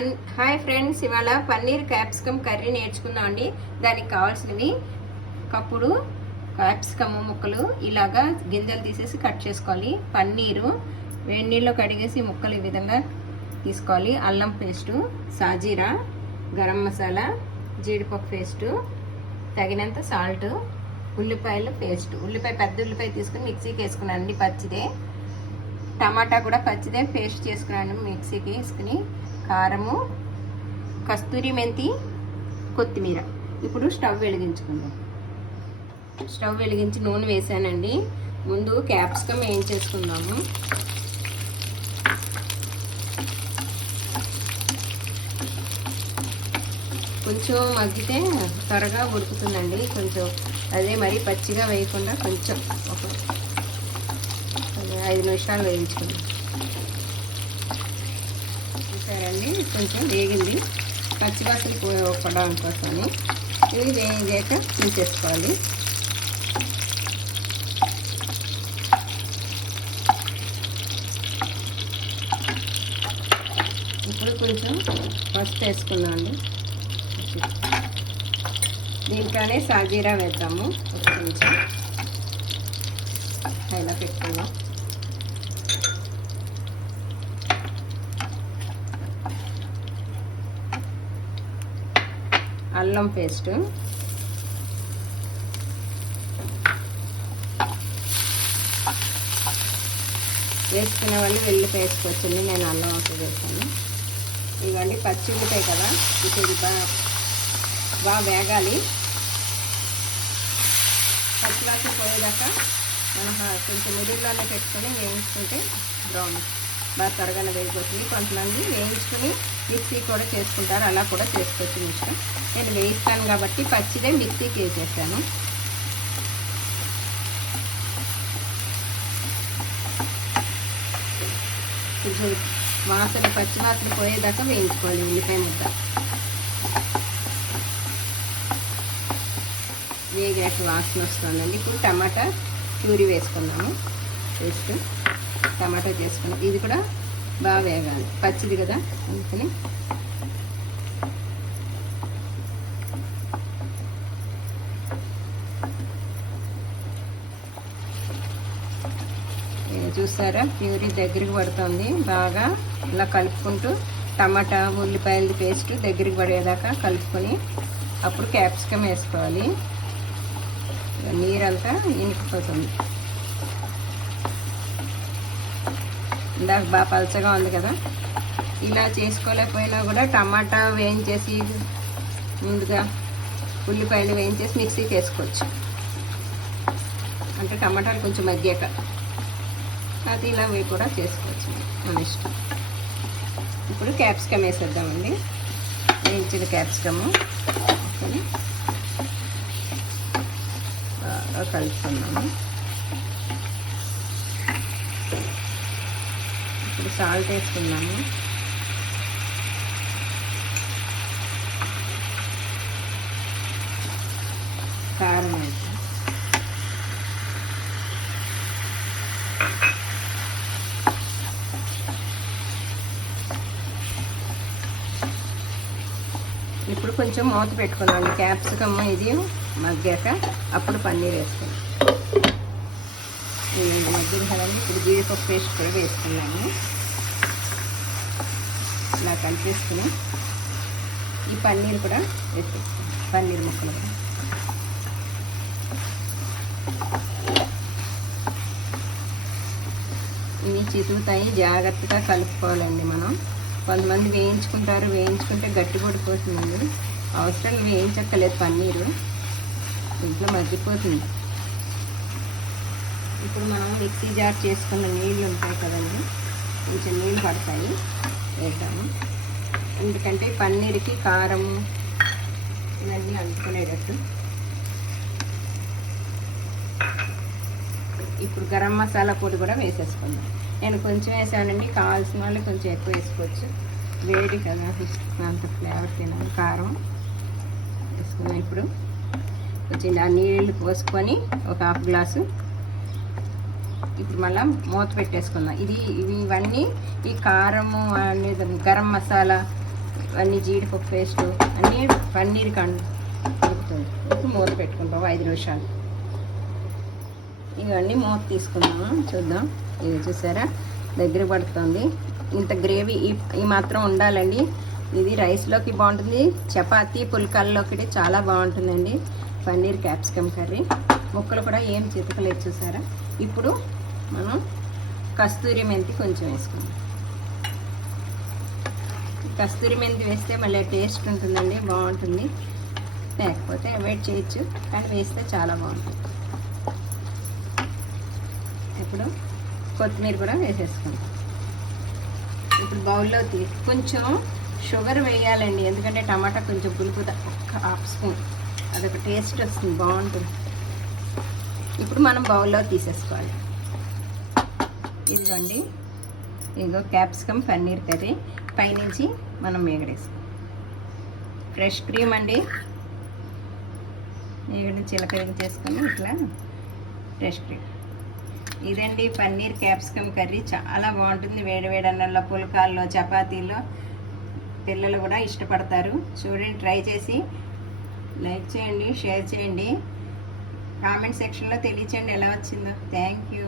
Hi friends, ఇవాళ paneer capsicum curry నేర్చుకుందాం అండి. దానికి కావాల్సినవి కప్పుడు క్యాప్సికమ్ ముక్కలు ఇలాగా గింజలు తీసేసి కట్ చేసుకోవాలి. పన్నీరు వేడి నీళ్ళలో కడిగేసి ముక్కలు ఈ విధంగా తీసుకోవాలి. అల్లం పేస్టు, సాజీరా, గరం మసాలా, జీడిపప్పు పేస్టు, తగినంత సాల్ట్, ఉల్లిపాయలు పేస్ట్. పెద్ద ఉల్లిపాయ తీసుకుని మిక్సీకి వేసుకున్నానండి, పచ్చిదే. టమాటా కూడా పచ్చిదే పేస్ట్ చేసుకున్నాను, మిక్సీకి వేసుకుని. కారము, కస్తూరి మెంతి, కొత్తిమీర. ఇప్పుడు స్టవ్ వెలిగించుకుందాం. స్టవ్ వెలిగించి నూనె వేసానండి. ముందు క్యాప్సికమ్ వేయించేసుకుందాము. కొంచెం మగ్గితే త్వరగా ఉడుకుతుందండి. కొంచెం అదే మరి పచ్చిగా వేయకుండా కొంచెం ఒక 5 నిమిషాలు వేయించుకుందాం. చూసారండి, కొంచెం వేగింది. పచ్చివాసన పోవడానికి కోసమని ఇది వేగాక తీసేసుకోవాలి. ఇప్పుడు కొంచెం పసుపు వేసుకుందాం అండి. దీంట్లోనే సాజీరా వేద్దాము. ఒక కొంచెం ఇలా పెట్టుకుందాం. అల్లం పేస్టు, వేసుకునే వాళ్ళు వెల్లిపాయ వేసుకోవచ్చండి. నేను అల్లం ఒకటి వేసాను. ఇవన్నీ పచ్చి ఉల్లిపాయ కదా, ఇది బాగా వేగాలి. పచ్చివాసన పోయేదాకా మనం కొంచెం మిడిల్లోనే పెట్టుకొని వేయించుకుంటే బ్రౌన్ బాగా త్వరగా వేగిపోతుంది. కొంతమంది వేయించుకొని మిక్సీ కూడా చేసుకుంటారు, అలా కూడా చేసుకోవచ్చు మీ ఇష్టం. నేను వేయిస్తాను కాబట్టి పచ్చిదే మిక్సీకి వేసేసాను. కొంచెం పచ్చి వాసన పోయేదాకా వేయించుకోవాలి ఉల్లిపాయ ముద్ద. వేగాక వాసన వస్తుందండి. ఇప్పుడు టమాటా ప్యూరీ వేసుకుందాము. పేస్ట్ టమాటా చేసుకున్నాం. ఇది కూడా బాగా వేగాలి, పచ్చిది కదా అందుకని. చూసారా, ప్యూరీ దగ్గరికి పడుతుంది. బాగా ఇలా కలుపుకుంటూ టమాటా ఉల్లిపాయల పేస్ట్ దగ్గరికి పడేదాకా కలుపుకొని అప్పుడు క్యాప్సికమ్ వేసుకోవాలి. నీరంతా ఇనికిపోతుంది. ఇందాక బాగా పలచగా ఉంది కదా. ఇలా చేసుకోలేకపోయినా కూడా టమాటా వేయించేసి ముందుగా ఉల్లిపాయలు వేయించేసి మిక్సీకి వేసుకోవచ్చు. అంటే టమాటాలు కొంచెం మగ్గాక అది ఇలా కూడా చేసుకోవచ్చు, మన ఇష్టం. ఇప్పుడు క్యాప్సికమ్ వేసేద్దామండి. వేయించిన క్యాప్సికము బాగా కలుపుకున్నాము. ఇప్పుడు సాల్ట్ వేసుకున్నాము. కారం వేసి ఇప్పుడు కొంచెం మూత పెట్టుకున్నాం. క్యాప్సికమ్ ఇది మగ్గాక అప్పుడు పన్నీర్ వేసుకున్నాం. మగ్గిన కదండి. ఇప్పుడు జీడిపప్పు పేస్ట్ కూడా వేసుకున్నాము. ఇలా కలిపేసుకుని ఈ పన్నీర్ కూడా వేసేస్తాం. పన్నీర్ ముక్కలు కూడా ఇవి చితుకుతాయి, జాగ్రత్తగా కలుపుకోవాలండి మనం. కొంతమంది వేయించుకుంటే గట్టి పడిపోతుంది. అవసరం వేయించక్కలేదు, పన్నీరు ఇంట్లో మగ్గిపోతుంది. ఇప్పుడు మనం మిక్సీ జార్ చేసుకున్న నీళ్ళు ఉంటాయి కదండి, కొంచెం నీళ్ళు పడతాయి, వేద్దాము. ఎందుకంటే పన్నీర్కి కారం ఇవన్నీ అంటుకునేటట్టు. ఇప్పుడు గరం మసాలా పొడి కూడా వేసేసుకుందాం. నేను కొంచెం వేసానండి, కావాల్సిన వాళ్ళు కొంచెం ఎక్కువ వేసుకోవచ్చు. వేడి కదా, అంత ఫ్లేవర్ తినాలి. కారం వేసుకున్నాం. ఇప్పుడు కొంచెం ఆ నీళ్ళు పోసుకొని ఒక 1/2 గ్లాసు. ఇప్పుడు మళ్ళీ మూత పెట్టేసుకుందాం. ఇవన్నీ ఈ కారము అనేది గరం మసాలా అన్నీ జీడిపప్పు పేస్టు అన్నీ పన్నీర్ కలుపుతుంది. ఇప్పుడు మూత పెట్టుకుంటాం 5 నిమిషాలు. ఇవన్నీ మూత తీసుకుందాము, చూద్దాం. ఇది చూసారా దగ్గర పడుతుంది. ఇంత గ్రేవీ ఈ మాత్రం ఉండాలండి. ఇది రైస్లోకి బాగుంటుంది, చపాతీ పుల్కాల్లోకి చాలా బాగుంటుందండి పన్నీర్ క్యాప్సికమ్ కర్రీ. ముక్కలు కూడా ఏం చితకలేదు చూసారా. ఇప్పుడు మనం కస్తూరి మెంతి కొంచెం వేసుకుందాం. కస్తూరి మెంతి వేస్తే మళ్ళీ టేస్ట్ ఉంటుందండి, బాగుంటుంది. లేకపోతే అవాయిడ్ చేయొచ్చు, కానీ వేస్తే చాలా బాగుంటుంది. ఇప్పుడు కొత్తిమీర కూడా వేసేసుకుంటాం. ఇప్పుడు బౌల్లో కొంచెం షుగర్ వేయాలండి, ఎందుకంటే టమాటా కొంచెం పులుపు ఒక్క హాఫ్ స్పూన్, అదొక టేస్ట్ వస్తుంది, బాగుంటుంది. ఇప్పుడు మనం బౌల్లో తీసేసుకోవాలి. ఇదిగోండి, ఇదిగో క్యాప్సికమ్ పన్నీర్ కర్రీ. పైనుంచి మనం మేగడేసుకో ఫ్రెష్ క్రీమ్ అండి, మేగడి చిలకరించి చేసుకొని ఇట్లా ఫ్రెష్ క్రీమ్. ఇదండి పన్నీర్ క్యాప్సికమ్ కర్రీ, చాలా బాగుంటుంది. వేడివేడి అన్నంలో, పుల్కాల్లో, చపాతీల్లో పిల్లలు కూడా ఇష్టపడతారు. చూడండి, ట్రై చేసి లైక్ చేయండి, షేర్ చేయండి, కామెంట్ సెక్షన్లో తెలియచేయండి ఎలా వచ్చిందో. Thank you.